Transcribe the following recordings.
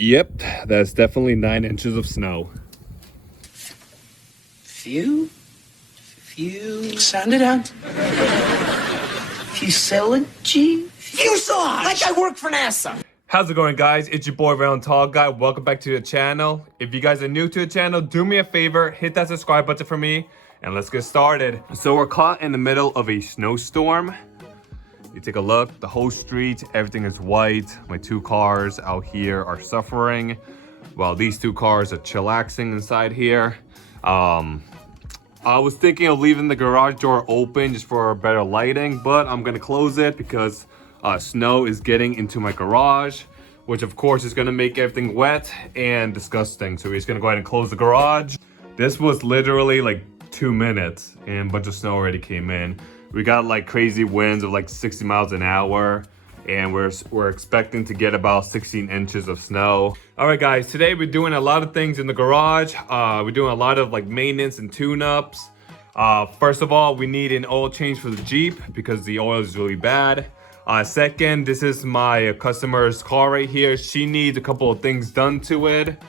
Yep, that's definitely 9 inches of snow. Few? Sound it out. Fuselage? Fuselage! Like I work for NASA. How's it going, guys? It's your boy EricTheCarGuy. Welcome back to the channel. If you guys are new to the channel, do me a favor, hit that subscribe button for me, and let's get started. So we're caught in the middle of a snowstorm. You take a look, the whole street, everything is white. My 2 cars out here are suffering, while these 2 cars are chillaxing inside here. I was thinking of leaving the garage door open just for better lighting, but I'm gonna close it because snow is getting into my garage, which of course is gonna make everything wet and disgusting. So we're just gonna go ahead and close the garage. This was literally like 2 minutes and a bunch of snow already came in. We got like crazy winds of like 60 miles an hour, and we're expecting to get about 16 inches of snow. All right, guys, today we're doing a lot of things in the garage. We're doing a lot of like maintenance and tune-ups. First of all, we need an oil change for the Jeep because the oil is really bad. Second, this is my customer's car right here. She needs a couple of things done to it.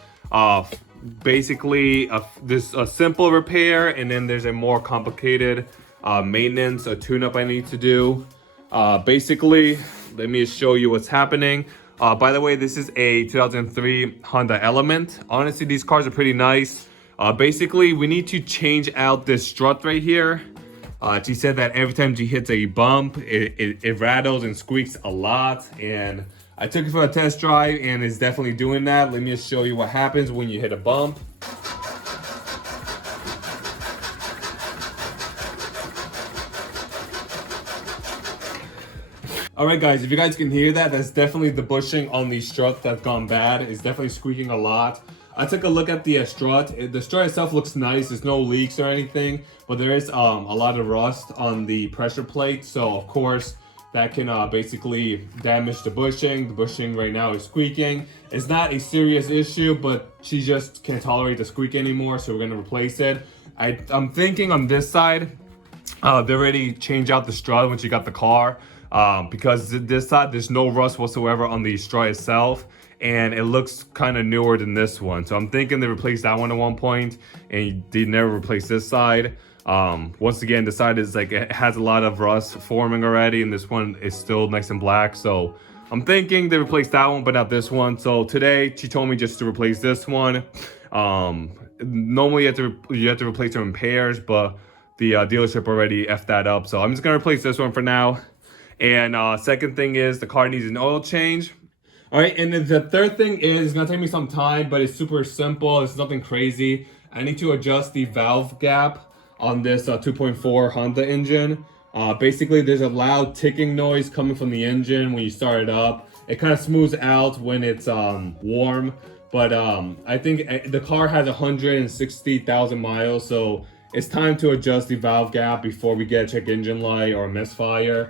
Basically, there's a simple repair, and then there's a more complicated maintenance, a tune-up I need to do. Basically, let me show you what's happening. By the way, this is a 2003 Honda Element. Honestly, these cars are pretty nice. Basically, we need to change out this strut right here. She said that every time she hits a bump, it rattles and squeaks a lot. And I took it for a test drive, and it's definitely doing that. Let me just show you what happens when you hit a bump. Alright guys, if you guys can hear that, that's definitely the bushing on the strut that's gone bad. It's definitely squeaking a lot. I took a look at the strut. The strut itself looks nice. There's no leaks or anything, but there is a lot of rust on the pressure plate. So of course, that can basically damage the bushing. The bushing right now is squeaking. It's not a serious issue, but she just can't tolerate the squeak anymore, so we're gonna replace it. I'm thinking on this side, they already changed out the strut when she got the car. Because this side, there's no rust whatsoever on the strut itself, and it looks kind of newer than this one. So I'm thinking they replaced that one at one point, and they never replaced this side. Once again, the side is like, it has a lot of rust forming already, and this one is still nice and black. So I'm thinking they replaced that one, but not this one. So today, she told me just to replace this one. Normally you have to replace them in pairs, but the dealership already effed that up. So I'm just gonna replace this one for now. And second thing is the car needs an oil change. All right, and then the third thing is, it's gonna take me some time, but it's super simple. It's nothing crazy. I need to adjust the valve gap on this 2.4 Honda engine. Basically, there's a loud ticking noise coming from the engine when you start it up. It kind of smooths out when it's warm, but I think the car has 160,000 miles, so it's time to adjust the valve gap before we get a check engine light or a misfire.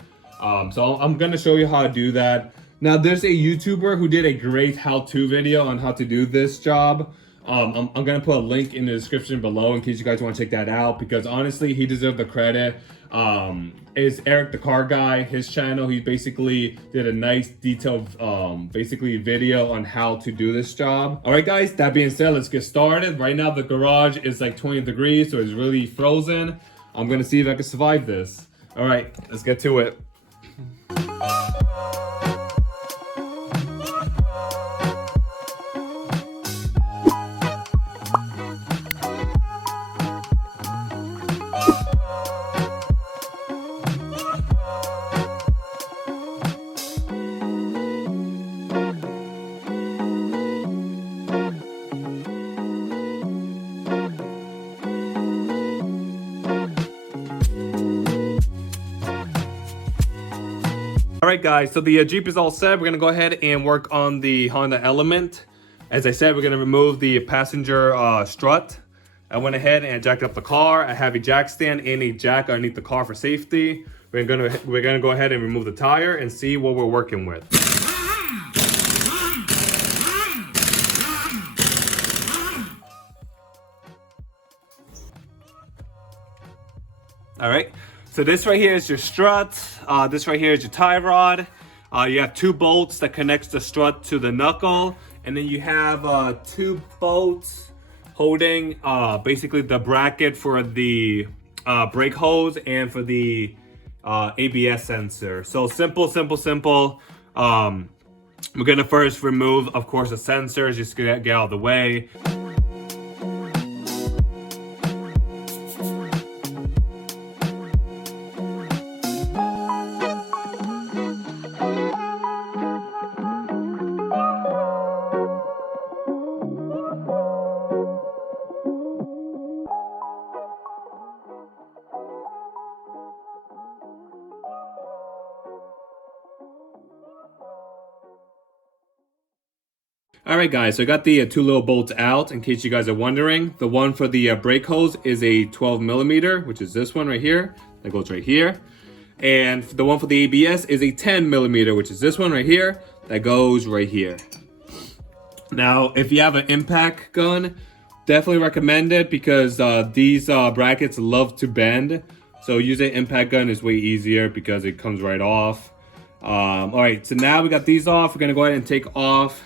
So I'm gonna show you how to do that. Now, there's a YouTuber who did a great how-to video on how to do this job. I'm gonna put a link in the description below in case you guys want to check that out, because honestly, he deserves the credit. It's EricTheCarGuy, his channel. He basically did a nice detailed basically video on how to do this job. All right, guys, that being said, let's get started. Right now, the garage is like 20 degrees, so it's really frozen. I'm gonna see if I can survive this. All right, let's get to it. Alright guys, so the Jeep is all set. We're going to go ahead and work on the Honda Element. As I said, we're going to remove the passenger strut. I went ahead and jacked up the car. I have a jack stand and a jack underneath the car for safety. We're gonna go ahead and remove the tire and see what we're working with. Alright. So this right here is your strut. This right here is your tie rod. You have 2 bolts that connects the strut to the knuckle, And then you have 2 bolts holding basically the bracket for the brake hose and for the ABS sensor. So simple. We're gonna first remove, of course, the sensors, just get out of the way. Alright guys, so I got the 2 little bolts out in case you guys are wondering. The one for the brake hose is a 12mm, which is this one right here. That goes right here. And the one for the ABS is a 10mm, which is this one right here. That goes right here. Now, if you have an impact gun, definitely recommend it because these brackets love to bend. So using an impact gun is way easier because it comes right off. Alright, so now we got these off. We're going to go ahead and take off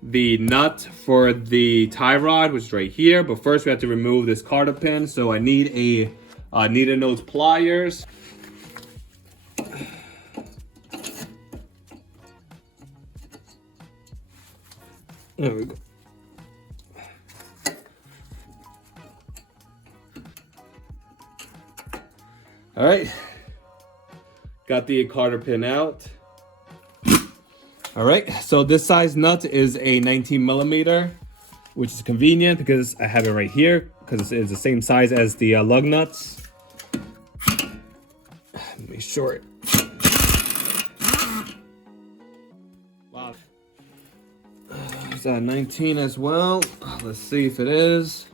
the nut for the tie rod, which is right here. But first we have to remove this Cotter pin. So I need a needle nose pliers. There we go. All right, got the Cotter pin out. All right, so this size nut is a 19mm, which is convenient because I have it right here because it's the same size as the lug nuts. Let me show it. Wow. Is that 19 as well? Let's see if it is.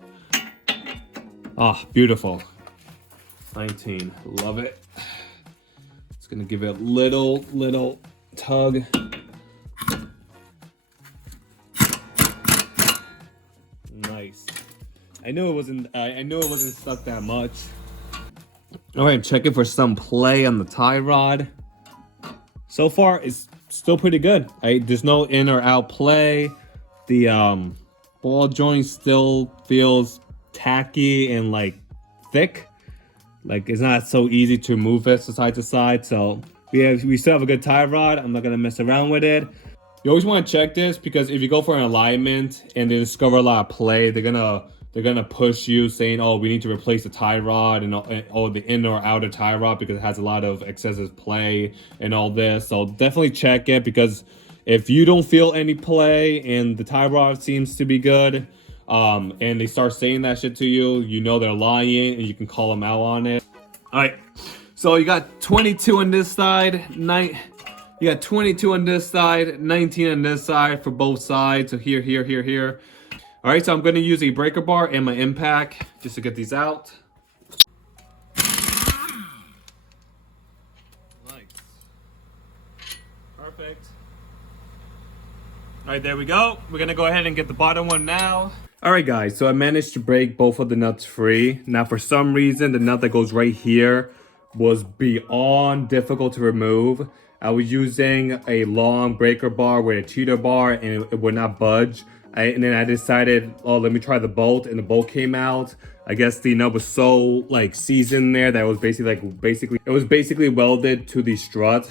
Ah, beautiful. 19, love it. It's gonna give it a little tug. Nice. I knew it wasn't stuck that much. All right, checking for some play on the tie rod. So far, it's still pretty good. There's no in or out play. The ball joint still feels tacky and like thick. Like it's not so easy to move it side to side. So we still have a good tie rod. I'm not gonna mess around with it. You always want to check this because if you go for an alignment and they discover a lot of play, they're gonna push you saying, oh, we need to replace the tie rod and oh, the inner or outer tie rod because it has a lot of excessive play and all this. So definitely check it because if you don't feel any play and the tie rod seems to be good, and they start saying that shit to you, you know they're lying and you can call them out on it. All right, so you got 22 on this side, you got 22 on this side, 19 on this side for both sides. So here. All right, so I'm gonna use a breaker bar and my impact just to get these out. Nice. Perfect. All right, there we go. We're gonna go ahead and get the bottom one now. All right, guys, so I managed to break both of the nuts free. Now, for some reason, the nut that goes right here was beyond difficult to remove. I was using a long breaker bar with a cheater bar and it would not budge. And then I decided, oh, let me try the bolt, and the bolt came out. I guess the nut was so like seasoned there that it was basically welded to the strut.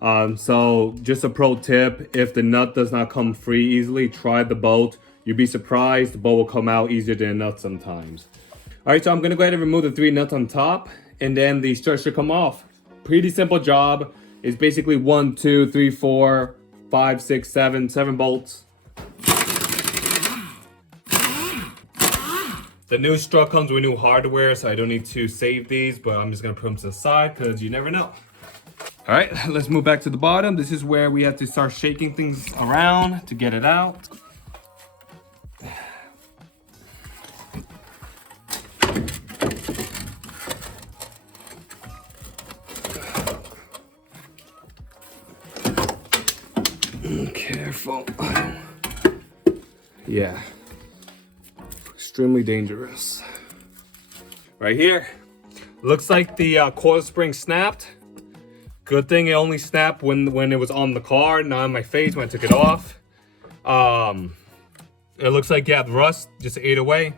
So just a pro tip, if the nut does not come free easily, try the bolt. You'd be surprised, the bolt will come out easier than a nut sometimes. All right, so I'm gonna go ahead and remove the 3 nuts on top, and then the strut should come off. Pretty simple job. It's basically 1, 2, 3, 4, 5, 6, 7 bolts. The new strut comes with new hardware, so I don't need to save these, but I'm just gonna put them to the side because you never know. All right, let's move back to the bottom. This is where we have to start shaking things around to get it out. Careful. Yeah. Extremely dangerous. Right here. Looks like the coil spring snapped. Good thing it only snapped when it was on the car, not on my face when I took it off. It looks like, yeah, the rust just ate away.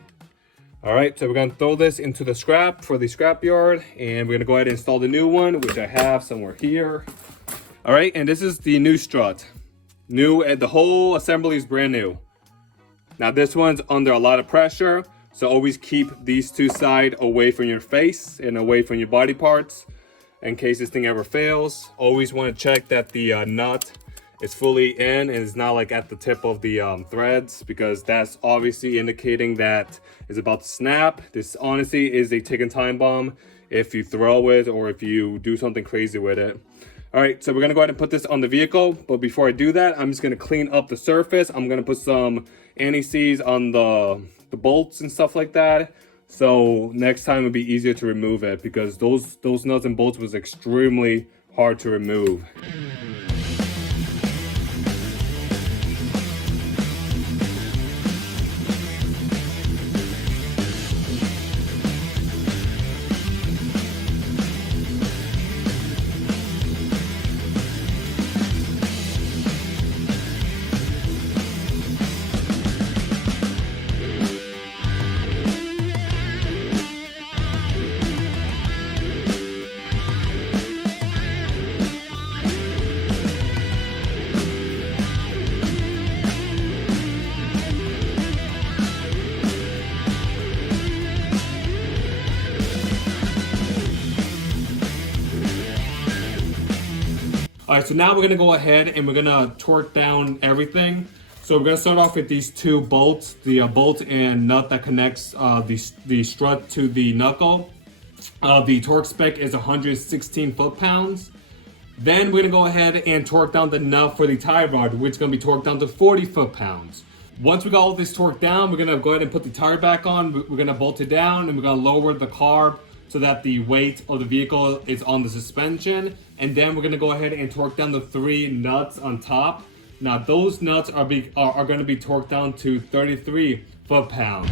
All right, so we're gonna throw this into the scrap for the scrap yard, and we're gonna go ahead and install the new one, which I have somewhere here. All right, and this is the new strut. New, and the whole assembly is brand new. Now this one's under a lot of pressure, so always keep these two sides away from your face and away from your body parts in case this thing ever fails. Always want to check that the nut is fully in and it's not like at the tip of the threads, because that's obviously indicating that it's about to snap. This honestly is a ticking time bomb if you throw it or if you do something crazy with it. All right, so we're gonna go ahead and put this on the vehicle, but before I do that, I'm just gonna clean up the surface. I'm gonna put some anti-seize on the bolts and stuff like that, so next time it'll be easier to remove it, because those nuts and bolts was extremely hard to remove. All right, so now we're gonna go ahead and we're gonna torque down everything. So we're gonna start off with these two bolts, the bolt and nut that connects the strut to the knuckle. The torque spec is 116 foot-pounds. Then we're gonna go ahead and torque down the nut for the tie rod, which is gonna be torqued down to 40 foot-pounds. Once we got all this torqued down, we're gonna go ahead and put the tire back on. We're gonna bolt it down and we're gonna lower the carb so that the weight of the vehicle is on the suspension. And then we're gonna go ahead and torque down the 3 nuts on top. Now those nuts are gonna be torqued down to 33 foot-pounds.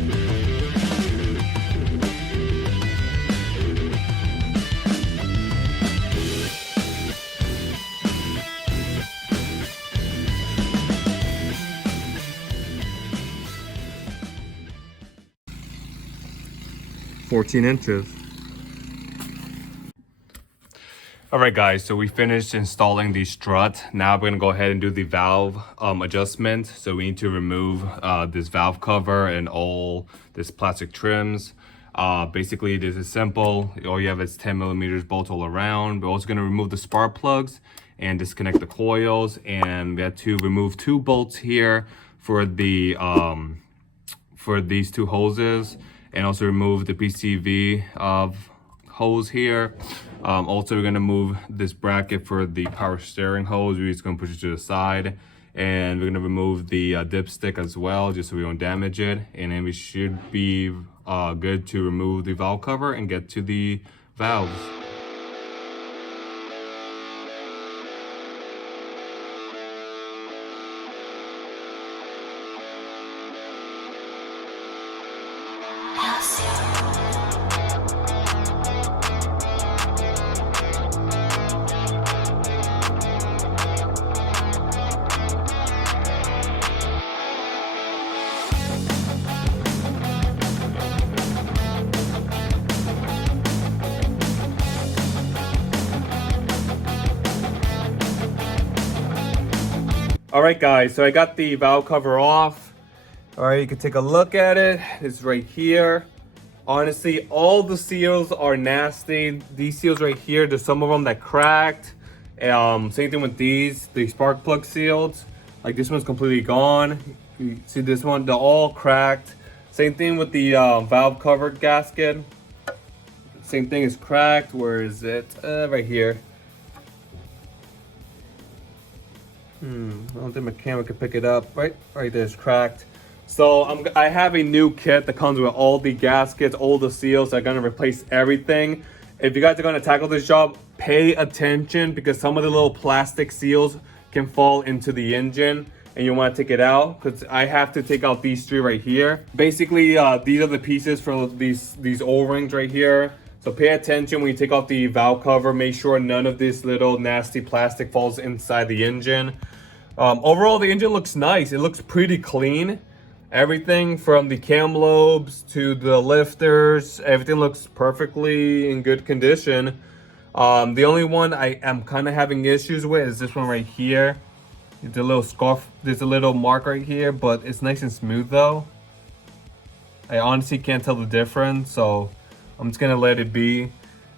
$14 All right, guys, so we finished installing the strut. Now we're gonna go ahead and do the valve adjustment. So we need to remove this valve cover and all this plastic trims. Basically, this is simple. All you have is 10mm bolts all around. We're also gonna remove the spark plugs and disconnect the coils. And we had to remove 2 bolts here for the for these 2 hoses, and also remove the PCV hose here. Also, we're gonna move this bracket for the power steering hose. We're just gonna push it to the side, and we're gonna remove the dipstick as well, just so we don't damage it. And then we should be good to remove the valve cover and get to the valves. All right, guys, so I got the valve cover off. All right, you can take a look at it. It's right here. Honestly, all the seals are nasty. These seals right here, there's some of them that cracked. Same thing with these, the spark plug seals. Like this one's completely gone. You see this one, they're all cracked. Same thing with the valve cover gasket. Same thing is cracked. Where is it? Right here. I don't think my camera can pick it up. Right there, it's cracked. So I have a new kit that comes with all the gaskets, all the seals. I'm gonna replace everything. If you guys are gonna tackle this job, pay attention, because some of the little plastic seals can fall into the engine and you want to take it out, because I have to take out these 3 right here. Basically, these are the pieces for these O-rings right here. So pay attention when you take off the valve cover. Make sure none of this little nasty plastic falls inside the engine. Overall, the engine looks nice. It looks pretty clean. Everything from the cam lobes to the lifters, everything looks perfectly in good condition. The only one I am kind of having issues with is this one right here. It's a little scarf. There's a little mark right here, but it's nice and smooth though. I honestly can't tell the difference, so I'm just gonna let it be.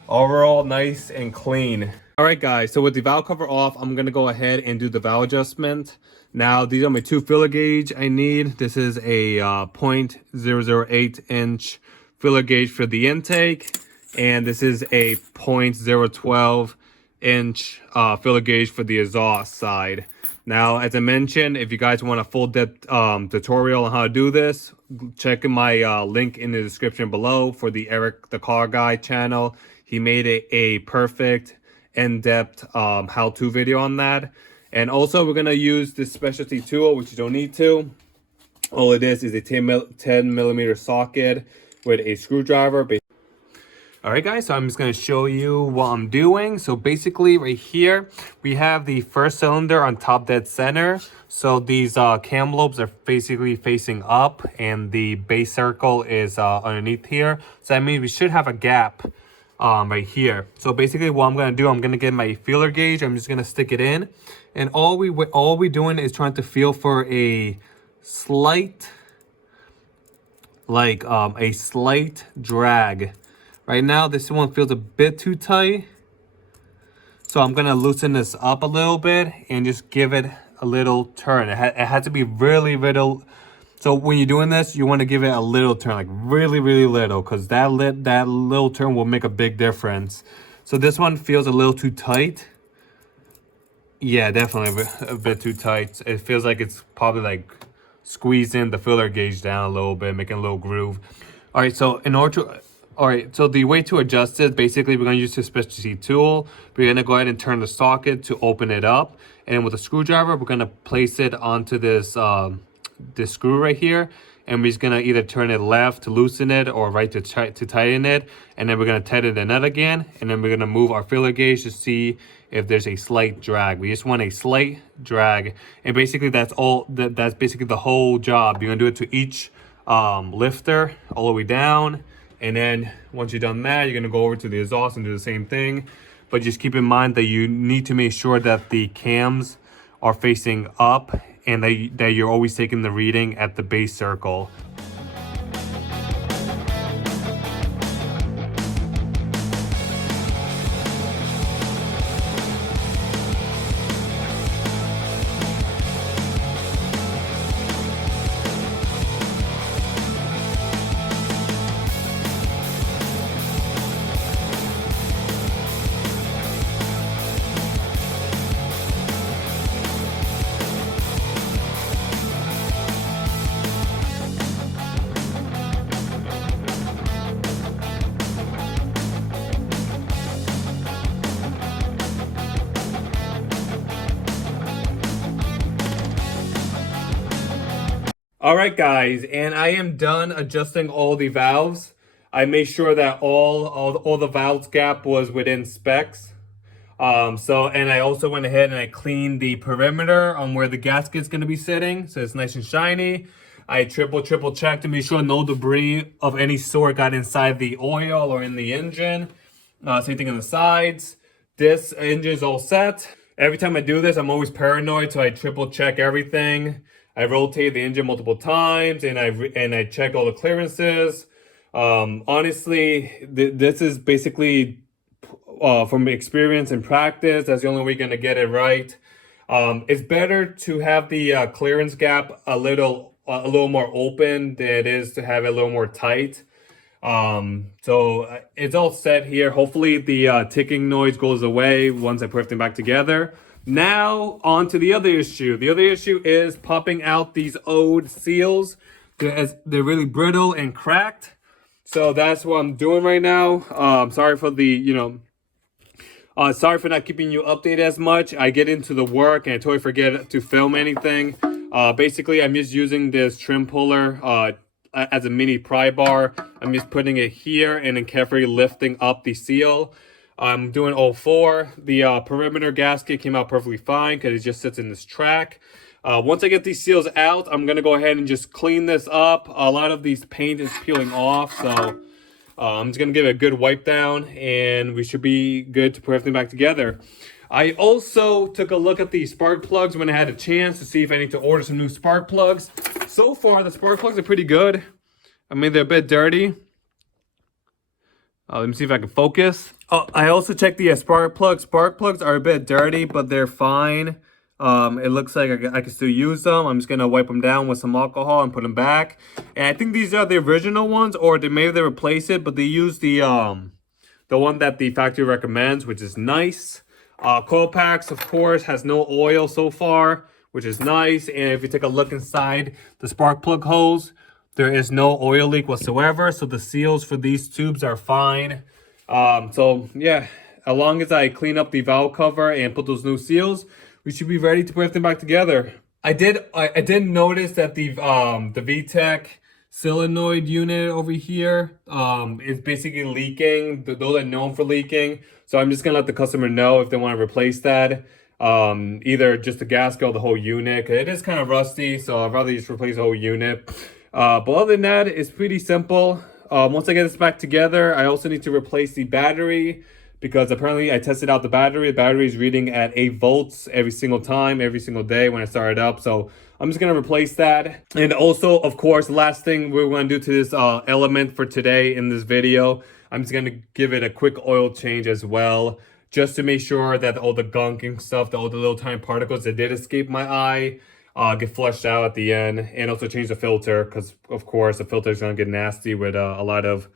Overall, nice and clean. All right, guys, so with the valve cover off, I'm gonna go ahead and do the valve adjustment. Now, these are my two filler gauge I need. This is a 0.008 inch filler gauge for the intake, and this is a 0.012 inch filler gauge for the exhaust side. Now, as I mentioned, if you guys want a full depth tutorial on how to do this, check my link in the description below for the EricTheCarGuy channel. He made a perfect in-depth how-to video on that. And also, we're gonna use this specialty tool, which you don't need to. All it is a 10 millimeter socket with a screwdriver. All right, guys, so I'm just gonna show you what I'm doing. So basically right here, we have the first cylinder on top dead center. So these cam lobes are basically facing up and the base circle is underneath here. So that means we should have a gap right here. So basically what I'm gonna do, I'm gonna get my feeler gauge. I'm just gonna stick it in. And all we doing is trying to feel for a slight, a slight drag. Right now, this one feels a bit too tight. So I'm gonna loosen this up a little bit and just give it a little turn. It has to be really little. So when you're doing this, you wanna give it a little turn, like really, really little, because that little turn will make a big difference. So this one feels a little too tight. Yeah, definitely a bit too tight. It feels like it's probably like squeezing the filler gauge down a little bit, making a little groove. All right, so so the way to adjust it, basically we're gonna use this specialty tool. We're gonna go ahead and turn the socket to open it up. And with a screwdriver, we're gonna place it onto this, this screw right here. And we're just gonna either turn it left to loosen it or right to tighten it. And then we're gonna tighten the nut again. And then we're gonna move our filler gauge to see if there's a slight drag. We just want a slight drag. And basically that's all, that's basically the whole job. You're gonna do it to each lifter all the way down. And then once you're done that, you're gonna go over to the exhaust and do the same thing. But just keep in mind that you need to make sure that the cams are facing up and that you're always taking the reading at the base circle. All right, guys, and I am done adjusting all the valves. I made sure that all the valves gap was within specs. And I also went ahead and I cleaned the perimeter on where the gasket's gonna be sitting, so it's nice and shiny. I triple checked to make sure no debris of any sort got inside the oil or in the engine. Same thing on the sides. This engine is all set. Every time I do this, I'm always paranoid, so I triple check everything. I rotate the engine multiple times, and I check all the clearances. Honestly, this is basically from experience and practice. That's the only way you're gonna get it right. It's better to have the clearance gap a little more open than it is to have it a little more tight. So it's all set here. Hopefully the ticking noise goes away once I put everything back together. Now on to the other issue. The other issue is popping out these old seals. They're really brittle and cracked. So that's what I'm doing right now. Sorry for the, sorry for not keeping you updated as much. I get into the work and I totally forget to film anything. Basically, I'm just using this trim puller as a mini pry bar. I'm just putting it here and then carefully lifting up the seal. I'm doing all four. The perimeter gasket came out perfectly fine because it just sits in this track. Once I get these seals out, I'm going to go ahead and just clean this up. A lot of these paint is peeling off, so I'm just going to give it a good wipe down, and we should be good to put everything back together. I also took a look at the spark plugs when I had a chance to see if I need to order some new spark plugs. So far, the spark plugs are pretty good. I mean, they're a bit dirty. Let me see if I can focus. I also checked the spark plugs. Spark plugs are a bit dirty, but they're fine. It looks like I can still use them. I'm just gonna wipe them down with some alcohol and put them back. And I think these are the original ones, or maybe they replace it, but they use the one that the factory recommends, which is nice. Coil packs, of course, has no oil so far, which is nice. And if you take a look inside the spark plug hose, there is no oil leak whatsoever. So the seals for these tubes are fine. So yeah, as long as I clean up the valve cover and put those new seals, we should be ready to put everything back together. I did notice that the VTech solenoid unit over here is basically leaking. Those are known for leaking. So I'm just gonna let the customer know if they want to replace that. Either just the gasket or the whole unit. It is kind of rusty, so I'd rather just replace the whole unit. But other than that, it's pretty simple. Once I get this back together, I also need to replace the battery, because apparently I tested out the battery. The battery is reading at 8 volts every single time, every single day when I start it up. So I'm just gonna replace that. And also, of course, last thing we're gonna do to this element for today in this video, I'm just gonna give it a quick oil change as well, just to make sure that all the gunk and stuff, all the little tiny particles that did escape my eye, get flushed out at the end. And also change the filter, because of course the filter is gonna get nasty with a lot of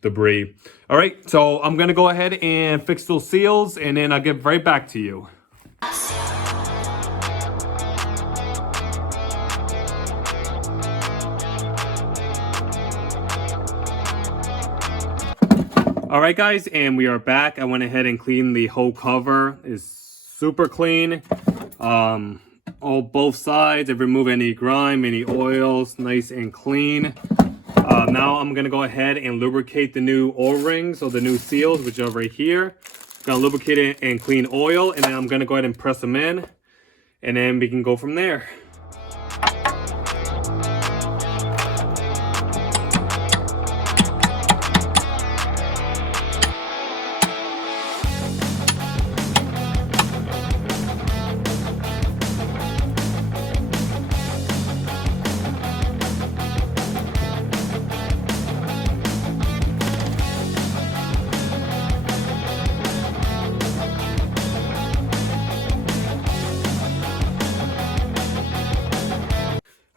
debris. All right, so I'm gonna go ahead and fix those seals, and then I'll get right back to you. All right, guys, and we are back. I went ahead and cleaned the whole cover. It's super clean. Both sides. I removed any grime, any oils, nice and clean. Now I'm gonna go ahead and lubricate the new O-rings, or the new seals, which are right here. Gonna lubricate it and clean oil, and then I'm gonna go ahead and press them in, and then we can go from there.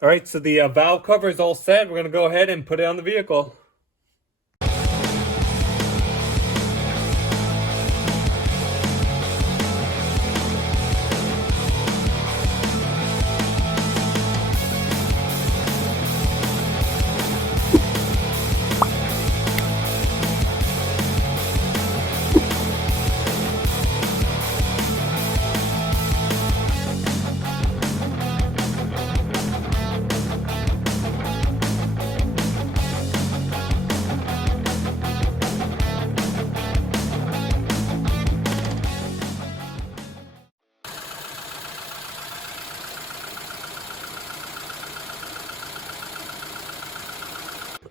All right, so the valve cover is all set. We're gonna go ahead and put it on the vehicle.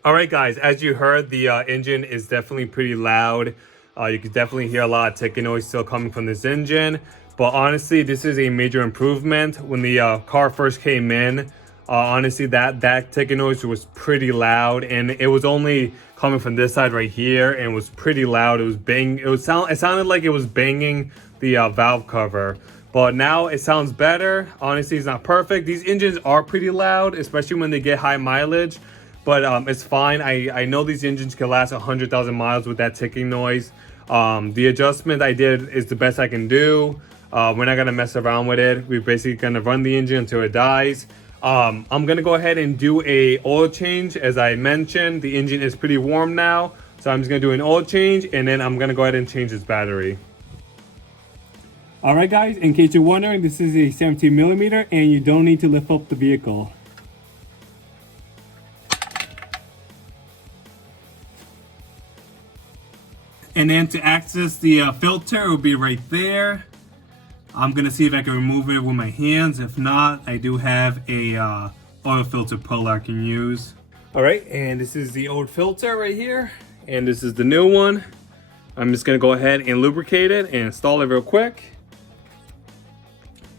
All right, guys, as you heard, the engine is definitely pretty loud. You can definitely hear a lot of ticking noise still coming from this engine. But honestly, this is a major improvement. When the car first came in, honestly, that ticking noise was pretty loud, and it was only coming from this side right here, and was pretty loud. It was bang. It sounded like it was banging the valve cover. But now it sounds better. Honestly, it's not perfect. These engines are pretty loud, especially when they get high mileage. But it's fine. I know these engines can last 100,000 miles with that ticking noise. The adjustment I did is the best I can do. We're not gonna mess around with it. We're basically gonna run the engine until it dies. I'm gonna go ahead and do a oil change. As I mentioned, the engine is pretty warm now. So I'm just gonna do an oil change, and then I'm gonna go ahead and change its battery. All right, guys, in case you're wondering, this is a 17mm, and you don't need to lift up the vehicle. And then to access the filter, it will be right there. I'm gonna see if I can remove it with my hands. If not, I do have a oil filter puller I can use. All right, and this is the old filter right here. And this is the new one. I'm just gonna go ahead and lubricate it and install it real quick.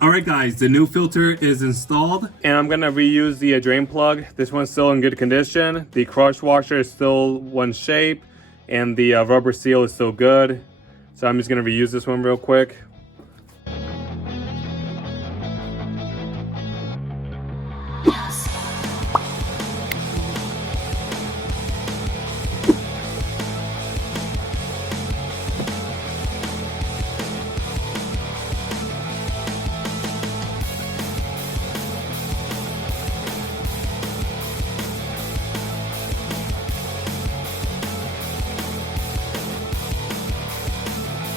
All right guys, the new filter is installed. And I'm gonna reuse the drain plug. This one's still in good condition. The crush washer is still one shape and the rubber seal is still good. So I'm just gonna reuse this one real quick.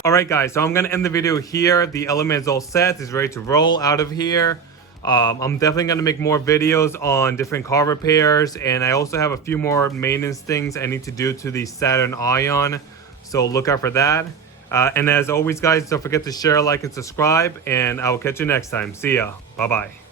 Alright guys, so I'm going to end the video here. The element is all set. It's ready to roll out of here. I'm definitely going to make more videos on different car repairs. And I also have a few more maintenance things I need to do to the Saturn Ion. So look out for that. And as always guys, don't forget to share, like, and subscribe. And I will catch you next time. See ya. Bye-bye.